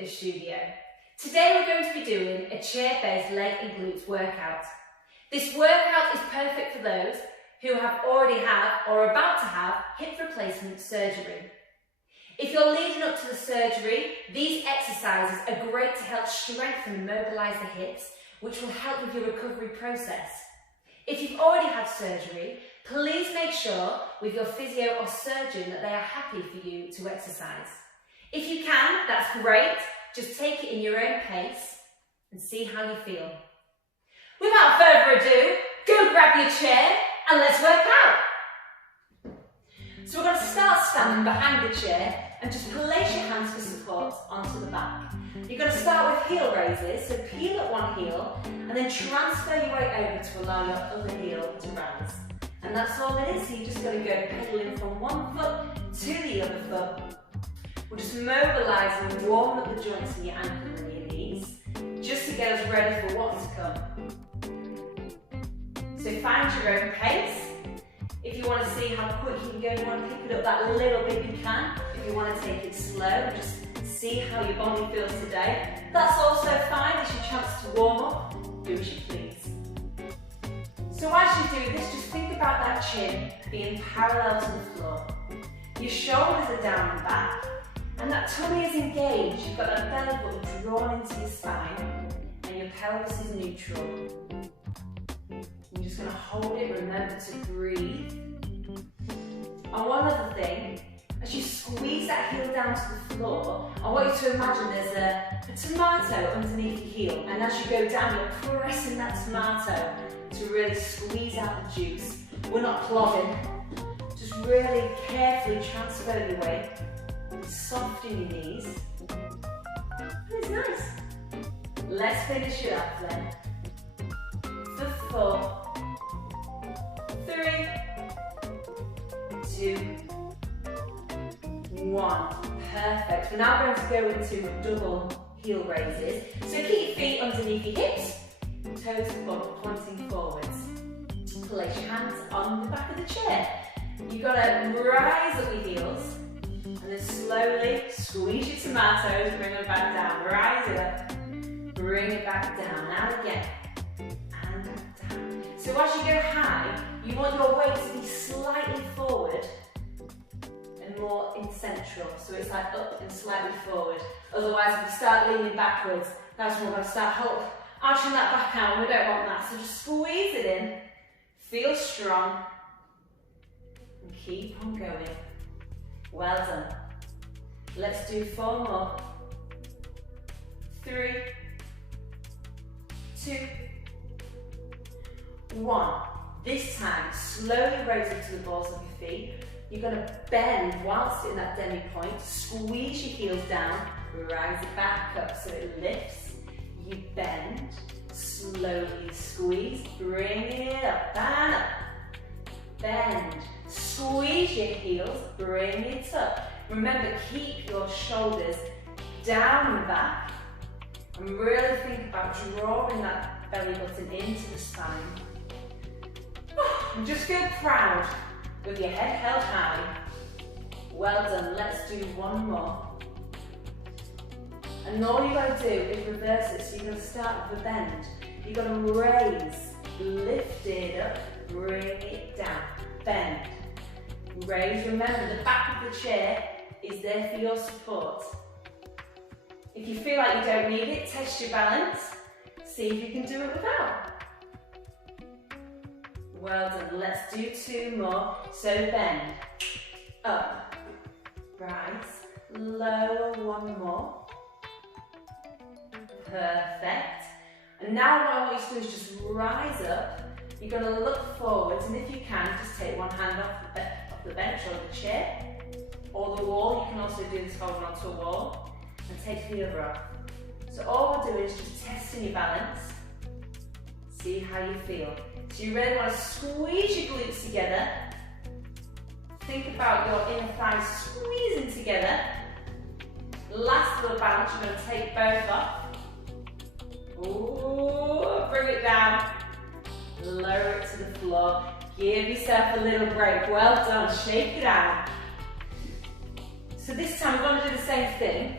fitness studio. Today we're going to be doing a chair-based leg and glutes workout. This workout is perfect for those who have already had or are about to have hip replacement surgery. If you're leading up to the surgery, these exercises are great to help strengthen and mobilise the hips, which will help with your recovery process. If you've already had surgery, please make sure with your physio or surgeon that they are happy for you to exercise. If you can, that's great. Just take it in your own pace and see how you feel. Without further ado, go grab your chair and let's work out. So we're going to start standing behind the chair and just place your hands for support onto the back. You're going to start with heel raises, so peel at one heel and then transfer your weight over to allow your other heel to rise. And that's all it is, so you're just going to go pedaling from one foot to the other foot. We'll just mobilise and warm up the joints in your ankle and your knees, just to get us ready for what's to come. So find your own pace. If you want to see how quick you can go, you want to pick it up that little bit, you can. If you want to take it slow, just see how your body feels today. That's also fine, it's your chance to warm up. Do as you please. So as you do this, just think about that chin being parallel to the floor. Your shoulders are down and back, and that tummy is engaged. You've got that belly button drawn into your spine, and your pelvis is neutral. You're just going to hold it, remember to breathe. And one other thing, as you squeeze that heel down to the floor, I want you to imagine there's a tomato underneath your heel, and as you go down, you're pressing that tomato to really squeeze out the juice. We're not plodding, just really carefully transfer your weight, soften your knees. And it's nice. Let's finish it up then. For 4, 3, 2, 1. Perfect. We're now going to go into double heel raises. So keep your feet underneath your hips, toes up, pointing forwards. Place your hands on the back of the chair. You've got to rise up your heels and then slowly squeeze your tomatoes, bring them back down. Rise it up, bring it back down. Now again, and back down. So as you go high, you want your weight to be slightly forward and more in central. So it's like up and slightly forward. Otherwise, if you start leaning backwards, that's when we're going to start arching that back out, and we don't want that. So just squeeze it in, feel strong, and keep on going. Well done. Let's do 4 more. 3, 2, 1. This time, slowly raise up to the balls of your feet. You're going to bend whilst in that demi point. Squeeze your heels down, rise it back up so it lifts. You bend, slowly squeeze, bring it up and up. Bend, squeeze your heels, bring it up. Remember, keep your shoulders down and back. And really think about drawing that belly button into the spine. And just feel proud with your head held high. Well done, let's do 1 more. And all you've got to do is reverse it, so you're going to start with a bend. You're going to raise, lift it up, bring it down, bend, raise. Remember, the back of the chair is there for your support. If you feel like you don't need it, test your balance, see if you can do it without. Well done, let's do 2 more. So bend, up, rise, lower, 1 more. Perfect. And now what I want you to do is just rise up. You're going to look forwards, and if you can, just take one hand off the bench or the chair or the wall. You can also do this holding onto a wall, and take the other off. So all we're doing is just testing your balance. See how you feel. So you really want to squeeze your glutes together. Think about your inner thighs squeezing together. Last little balance, you're going to take both off. Ooh, bring it down, lower it to the floor, give yourself a little break. Well done, shake it out. So this time we're going to do the same thing,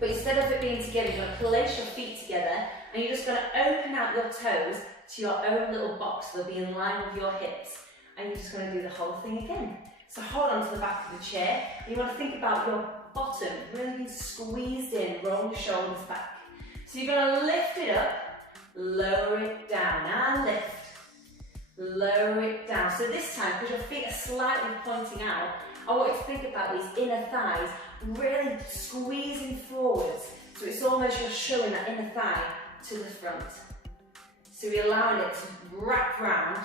But instead of it being together, you're going to place your feet together and you're just going to open out your toes to your own little box. They'll be in line with your hips. And you're just going to do the whole thing again. So hold on to the back of the chair. And you want to think about your bottom really being squeezed in, roll your shoulders back. So you're going to lift it up, lower it down, and lift. Lower it down. So this time, because your feet are slightly pointing out, I want you to think about these inner thighs really squeezing forwards. So it's almost you're showing that inner thigh to the front. So you're allowing it to wrap round,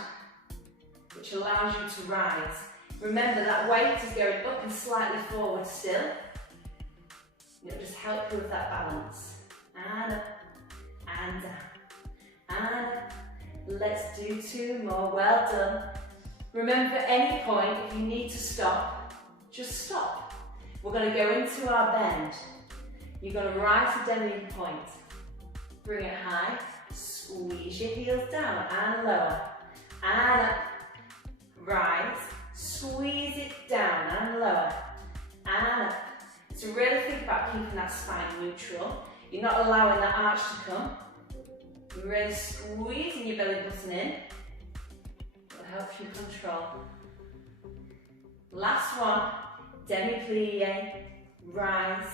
which allows you to rise. Remember that weight is going up and slightly forward still. It'll just help you with that balance. And up, and down, and up. Let's do 2 more, well done. Remember at any point, if you need to stop, just stop. We're going to go into our bend. You're going to rise to demi-point. Bring it high, squeeze your heels down and lower, and up, rise, squeeze it down and lower, and up. So really think about keeping that spine neutral. You're not allowing that arch to come. You're really squeezing your belly button in. It'll help you control. Last one, demi-plie, rise,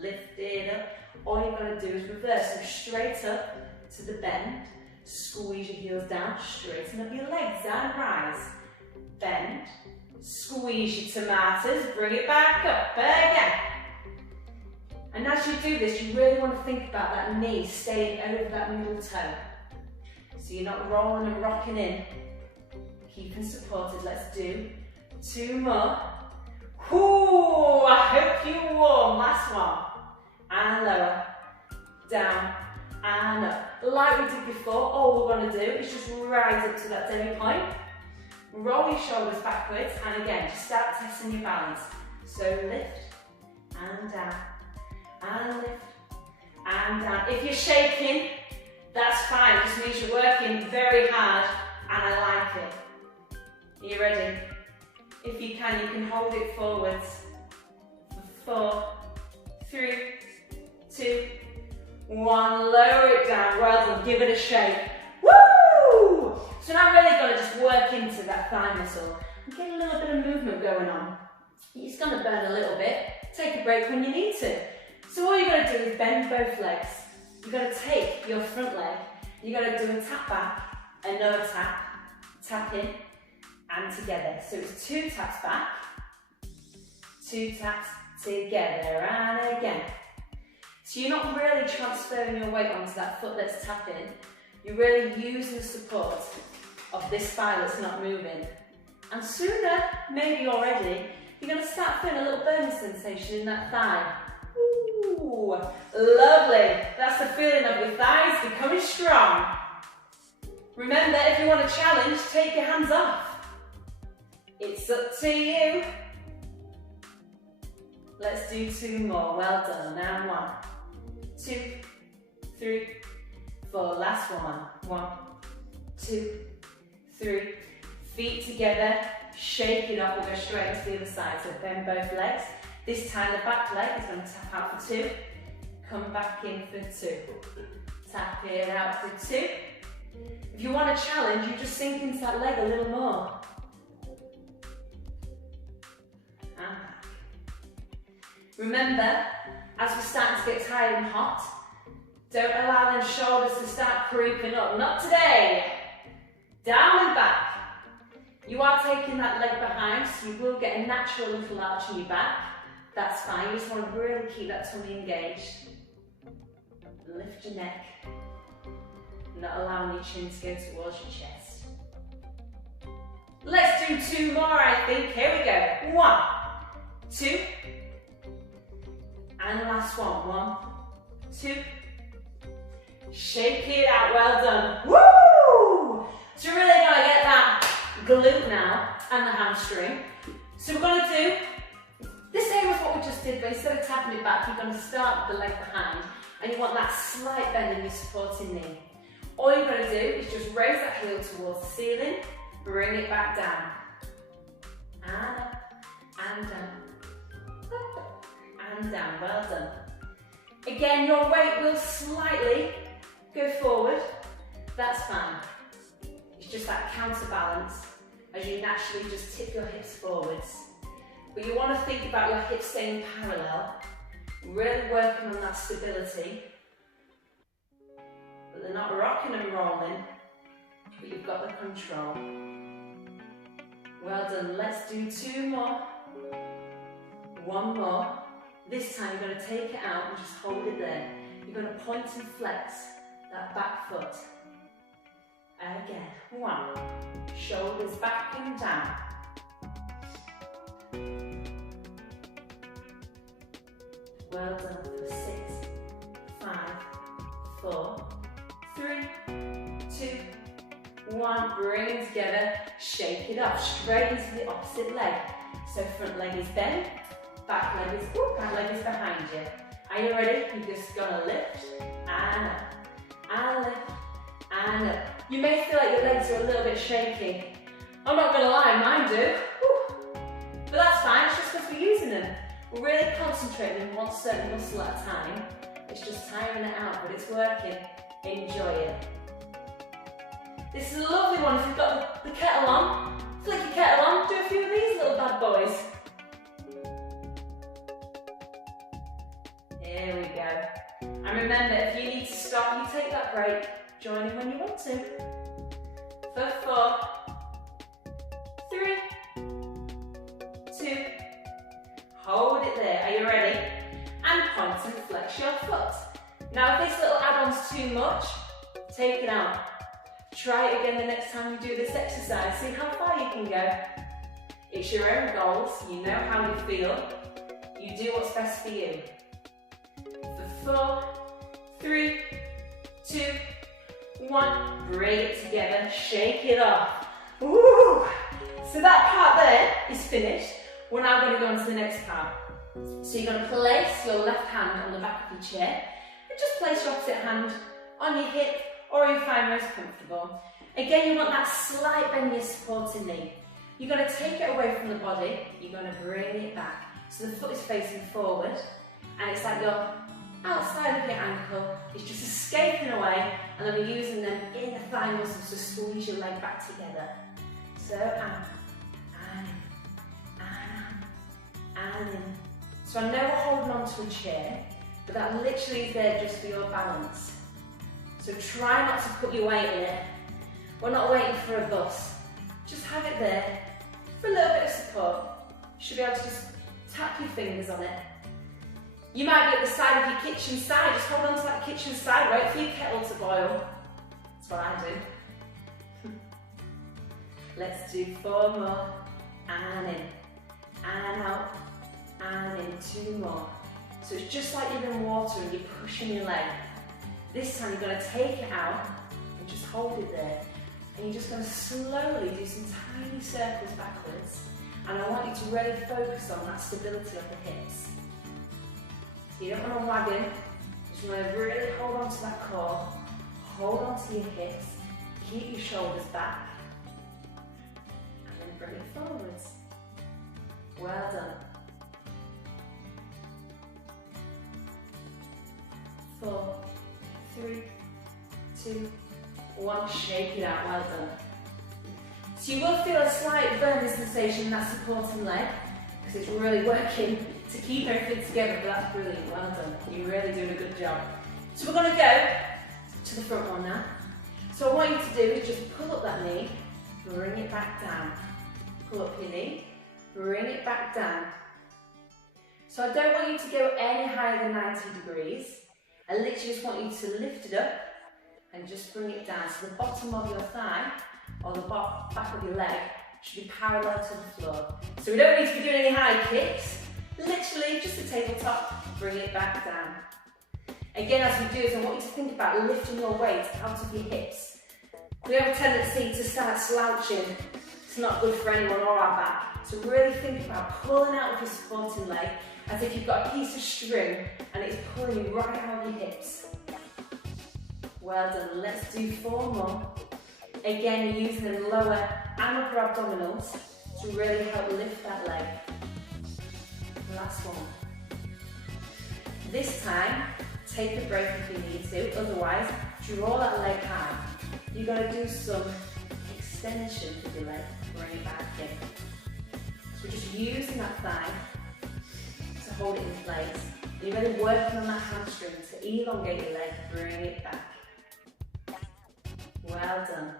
lift it up. All you're going to do is reverse, so straight up to the bend, squeeze your heels down, straighten up your legs and rise. Bend, squeeze your tomatoes, bring it back up again. And as you do this, you really want to think about that knee staying over that middle toe. So you're not rolling and rocking in, keeping supported. Let's do 2 more. Whoo, I hope you're warm. Last one. And lower, down, and up. Like we did before, all we're going to do is just rise up to that demi-point. Roll your shoulders backwards, and again, just start testing your balance. So lift, and down, and lift, and down. If you're shaking, that's fine. It just means you're working very hard, and I like it. Are you ready? If you can hold it forwards. 4, 3, 2, 1. Lower it down. Well done. Give it a shake. Woo! So now I'm really going to just work into that thigh muscle and get a little bit of movement going on. It's going to burn a little bit. Take a break when you need to. So all you're going to do is bend both legs. You're going to take your front leg. You're going to do a tap back, another tap, tap in, and together. So it's 2 taps back, 2 taps together, and again. So you're not really transferring your weight onto that foot that's tapping. You're really using the support of this thigh that's not moving. And sooner, maybe already, you're going to start feeling a little burning sensation in that thigh. Ooh, lovely. That's the feeling of your thighs becoming strong. Remember, if you want a challenge, take your hands off. It's up to you. Let's do 2 more. Well done. And 1, 2, 3, 4. Last one. 1, 2, 3. Feet together. Shake it off. We'll go straight into the other side. So bend both legs. This time the back leg is going to tap out for 2. Come back in for 2. Tap it out for 2. If you want a challenge, you just sink into that leg a little more. And back. Remember, as we're starting to get tired and hot, don't allow them shoulders to start creeping up. Not today. Down and back. You are taking that leg behind, so you will get a natural little arch in your back. That's fine. You just want to really keep that tummy engaged. Lift your neck. Not allowing your chin to go towards your chest. Let's do 2 more, I think. Here we go. 1, 2. And the last one. 1, 2. Shake it out. Well done. Woo! So you're really going to get that glute now and the hamstring. So we're going to do the same as what we just did, but instead of tapping it back, you're going to start with the leg behind, and you want that slight bend in your supporting knee. All you're going to do is just raise that heel towards the ceiling, bring it back down, and up, and down, up, and down. Well done. Again, your weight will slightly go forward. That's fine. It's just that counterbalance as you naturally just tip your hips forwards. But you want to think about your hips staying parallel, really working on that stability. But they're not rocking and rolling, but you've got the control. Well done. Let's do 2 more. 1 more. This time you're going to take it out and just hold it there. You're going to point and flex that back foot. Again. 1. Shoulders back and down. Well done. For 6, 5, 4, 3, 2, 1. Bring it together. Shake it up. Straight into the opposite leg. So front leg is bent. Back leg is behind you. Are you ready? You're just gonna lift and up, and lift and up. You may feel like your legs are a little bit shaky. I'm not gonna lie, mine do. Whew. But that's fine, it's just because we're using them. We're really concentrating on one certain muscle at a time. It's just tiring it out, but it's working. Enjoy it. This is a lovely one. If you've got the kettle on, flick your kettle on, do a few of these little bad boys. Here we go. And remember, if you need to stop, you take that break. Join in when you want to. For 4, 3, 2, hold it there. Are you ready? And point and flex your foot. Now, if this little add-on's too much, take it out. Try it again the next time you do this exercise. See how far you can go. It's your own goals. You know how you feel. You do what's best for you. 4, 3, 2, 1. Bring it together, shake it off. Woo! So that part there is finished. We're now going to go on to the next part. So you're going to place your left hand on the back of your chair and just place your opposite hand on your hip or you find most comfortable. Again, you want that slight bend in your supporting knee. You're going to take it away from the body, you're going to bring it back. So the foot is facing forward and it's like you're outside of your ankle, it's just escaping away, and then we're using them in the thigh muscles to squeeze your leg back together. So out, and in, and in. So I know we're holding on to a chair, but that literally is there just for your balance. So try not to put your weight in it. We're not waiting for a bus. Just have it there for a little bit of support. You should be able to just tap your fingers on it. You might be at the side of your kitchen side, just hold on to that kitchen side, wait for your kettle to boil. That's what I do. Let's do 4 more, and in, and out, and in, 2 more. So it's just like you're in water and you're pushing your leg. This time you're going to take it out and just hold it there. And you're just going to slowly do some tiny circles backwards. And I want you to really focus on that stability of the hips. So you don't want to wag in, just want to really hold on to that core, hold on to your hips, keep your shoulders back, and then bring it forwards. Well done. 4, 3, 2, 1, shake it out, well done. So you will feel a slight burning sensation in that supporting leg, because it's really working to keep everything together, but that's brilliant, well done. You're really doing a good job. So we're going to go to the front one now. So what I want you to do is just pull up that knee, bring it back down. Pull up your knee, bring it back down. So I don't want you to go any higher than 90 degrees. I literally just want you to lift it up and just bring it down. So the bottom of your thigh or the back of your leg should be parallel to the floor. So we don't need to be doing any high kicks. Literally just a tabletop, bring it back down. Again, as we do this, I want you to think about lifting your weight out of your hips. We have a tendency to start slouching. It's not good for anyone or our back. So really think about pulling out of your supporting leg as if you've got a piece of string and it's pulling you right out of your hips. Well done. Let's do 4 more. Again, you're using the lower and upper abdominals to really help lift that leg. Last one. This time, Take a break if you need to, otherwise draw that leg high. You're going to do some extension with your leg, bring it back in. So just using that thigh to hold it in place. You're really working on that hamstring to elongate your leg, bring it back. Well done.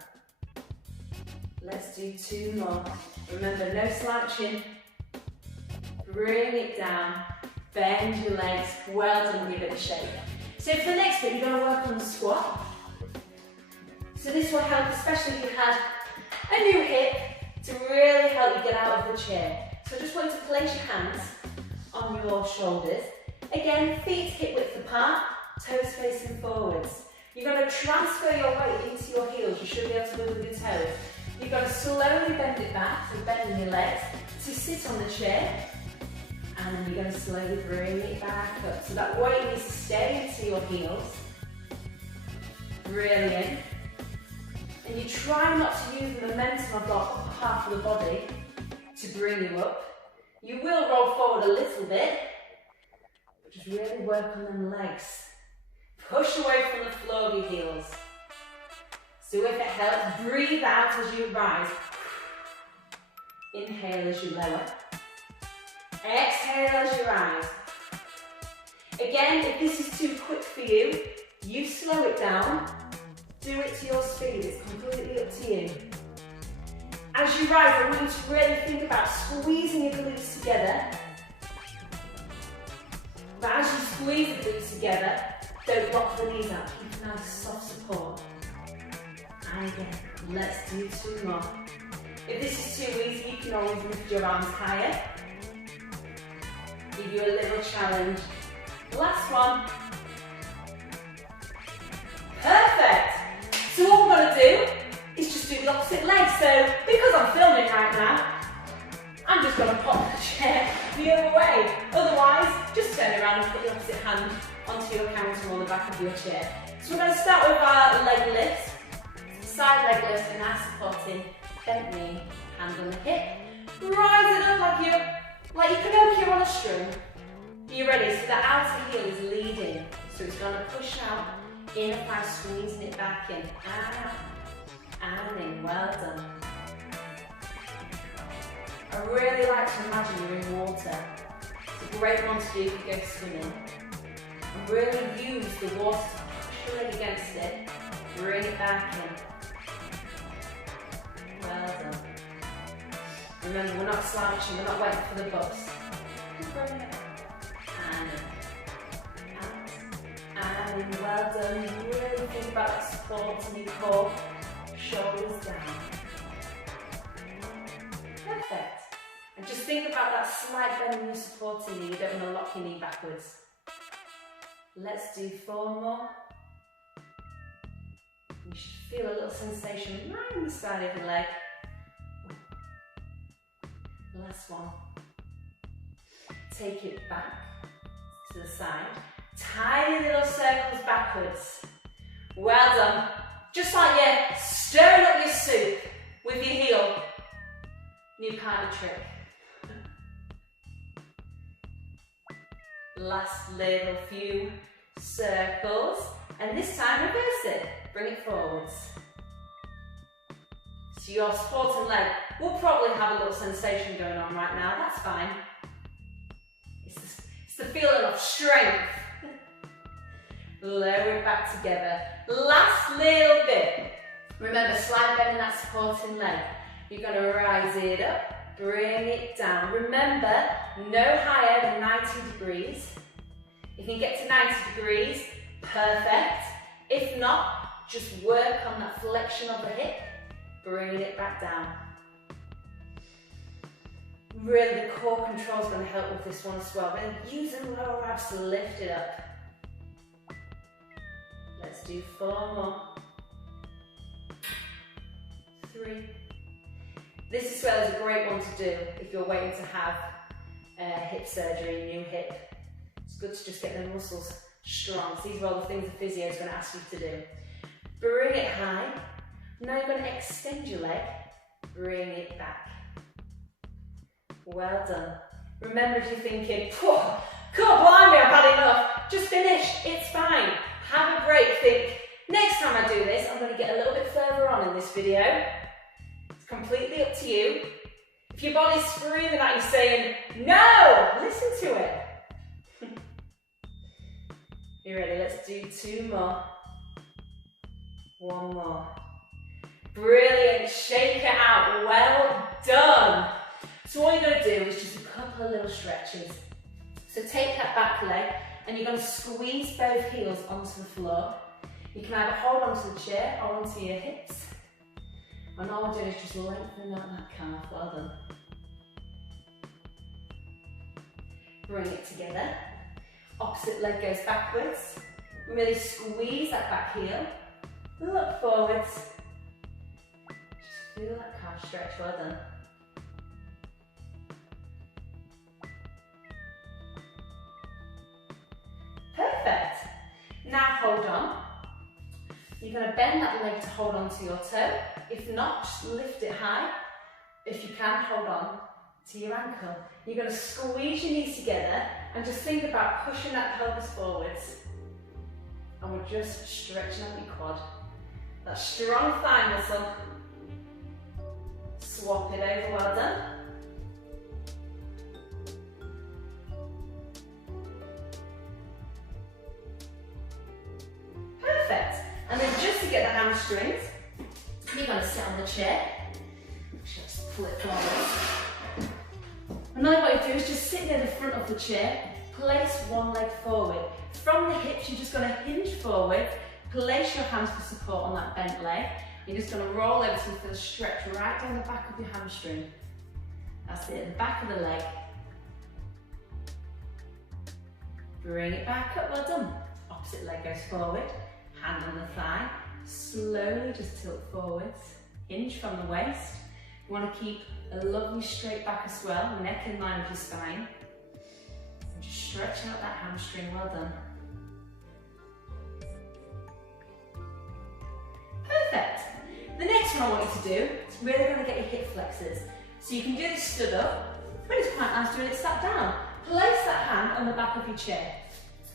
Let's do 2 more. Remember, no slouching. Bring it down, bend your legs, well done, give it a shake. So for the next bit, you're going to work on the squat. So this will help, especially if you've had a new hip, to really help you get out of the chair. So I just want you to place your hands on your shoulders. Again, feet hip width apart, toes facing forwards. You're going to transfer your weight into your heels. You should be able to move with your toes. You've got to slowly bend it back, so bending your legs to sit on the chair. And then you're going to slowly bring it back up. So that weight needs to stay into your heels. Brilliant. And you try not to use the momentum of the upper half of the body to bring you up. You will roll forward a little bit, but just really work on them legs. Push away from the floor of your heels. So if it helps, breathe out as you rise. Inhale as you lower. Exhale as you rise. Again, if this is too quick for you, you slow it down. Do it to your speed, it's completely up to you. As you rise, I want you to really think about squeezing your glutes together. But as you squeeze the glutes together, don't lock the knees out, keep a nice soft support. And again, let's do 2 more. If this is too easy, you can always lift your arms higher. Give you a little challenge. Last one. Perfect. So what we're going to do is just do the opposite leg. So because I'm filming right now, I'm just going to pop the chair the other way. Otherwise, just turn around and put the opposite hand onto your counter or the back of your chair. So we're going to start with our leg lifts. Side leg lifts and our supporting bent knee, hand on the hip. Rise it up like you Pinocchio on a string. Are you ready? So the outer heel is leading. So it's going to push out, inner thigh squeezing it back in. And in, well done. I really like to imagine you're in water. It's a great one to do if you go swimming. And really use the water to push your leg against it, bring it back in. Well done. Remember, we're not slouching, we're not waiting for the bus. Bring it and in. Out. And in. Well done. Really think about that support in your core. Shoulders down. Perfect. And just think about that slight bend in your supporting knee. You don't want to lock your knee backwards. Let's do 4 more. You should feel a little sensation right on the side of your leg. Last one. Take it back to the side. Tiny little circles backwards. Well done. Just like you're stirring up your soup with your heel. New part of the trick. Last little few circles. And this time reverse it. Bring it forwards. So your supporting leg will probably have a little sensation going on right now. That's fine. It's the feeling of strength. Lower it back together. Last little bit. Remember, slight bend in that supporting leg. You're going to rise it up, bring it down. Remember, no higher than 90 degrees. If you get to 90 degrees, perfect. If not, just work on that flexion of the hip, bringing it back down. Really, the core control is going to help with this one as well. Then using lower abs to lift it up. Let's do 4 more. 3. This as well is a great one to do if you're waiting to have hip surgery, new hip. It's good to just get the muscles strong. So these are all the things the physio is going to ask you to do. Bring it high. Now you're going to extend your leg. Bring it back. Well done. Remember, if you're thinking, God blimey, I've had enough, just finish. It's fine. your body's screaming at you saying, no, listen to it. You ready? Let's do 2 more. 1 more. Brilliant, shake it out, well done. So all you're going to do is just a couple of little stretches. So take that back leg and you're going to squeeze both heels onto the floor. You can either hold onto the chair or onto your hips. And all we're doing is just lengthening out that calf, well done. Bring it together. Opposite leg goes backwards. Really squeeze that back heel. Look forwards. Just feel that calf stretch, well done. Perfect. Now hold on. You're going to bend that leg to hold on to your toe. If not, just lift it high. If you can, hold on to your ankle. You're going to squeeze your knees together and just think about pushing that pelvis forwards. And we're just stretching out your quad. That strong thigh muscle. Swap it over, well done. Perfect. And then just to get the hamstrings, you're going to sit on the chair. Just flip forward. And then what you do is just sit near the front of the chair, place one leg forward. From the hips, you're just going to hinge forward, place your hands for support on that bent leg. You're just going to roll over so you feel a stretch right down the back of your hamstring. That's it, the back of the leg. Bring it back up, well done. Opposite leg goes forward, hand on the thigh. Slowly just tilt forwards, hinge from the waist. You want to keep a lovely straight back as well, neck in line with your spine. And just stretch out that hamstring, well done. Perfect. The next one I want you to do is really going to get your hip flexors. So you can do this stood up, but it's quite nice doing it sat down. Place that hand on the back of your chair.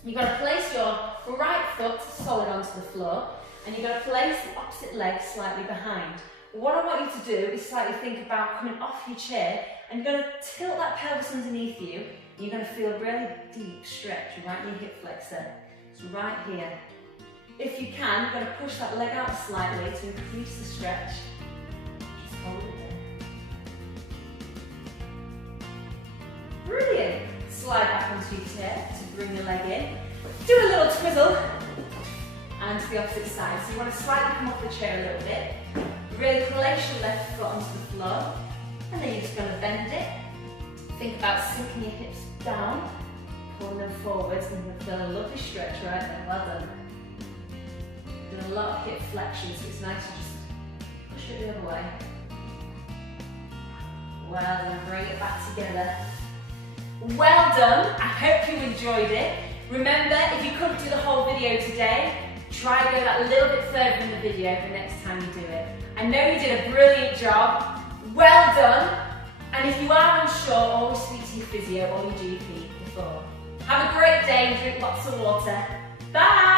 You're going to place your right foot solid onto the floor, and you're going to place the opposite leg slightly behind. What I want you to do is slightly think about coming off your chair, and you're going to tilt that pelvis underneath you. You're going to feel a really deep stretch right in your hip flexor. It's right here. If you can, you're going to push that leg out slightly to increase the stretch. Just hold it there. Brilliant. Slide back onto your chair to bring the leg in. Do a little twizzle. And to the opposite side. So you want to slightly come off the chair a little bit. Really place your left foot onto the floor. And then you're just going to bend it. Think about sinking your hips down, pulling them forwards, and you're going to feel a lovely stretch right there. Well done. Doing a lot of hip flexion, so it's nice to just push it the other way. Well done. Bring it back together. Well done. I hope you enjoyed it. Remember, if you couldn't do the whole video today, try to go that little bit further in the video the next time you do it. I know you did a brilliant job. Well done. And if you are unsure, always speak to your physio or your GP before. Have a great day and drink lots of water. Bye.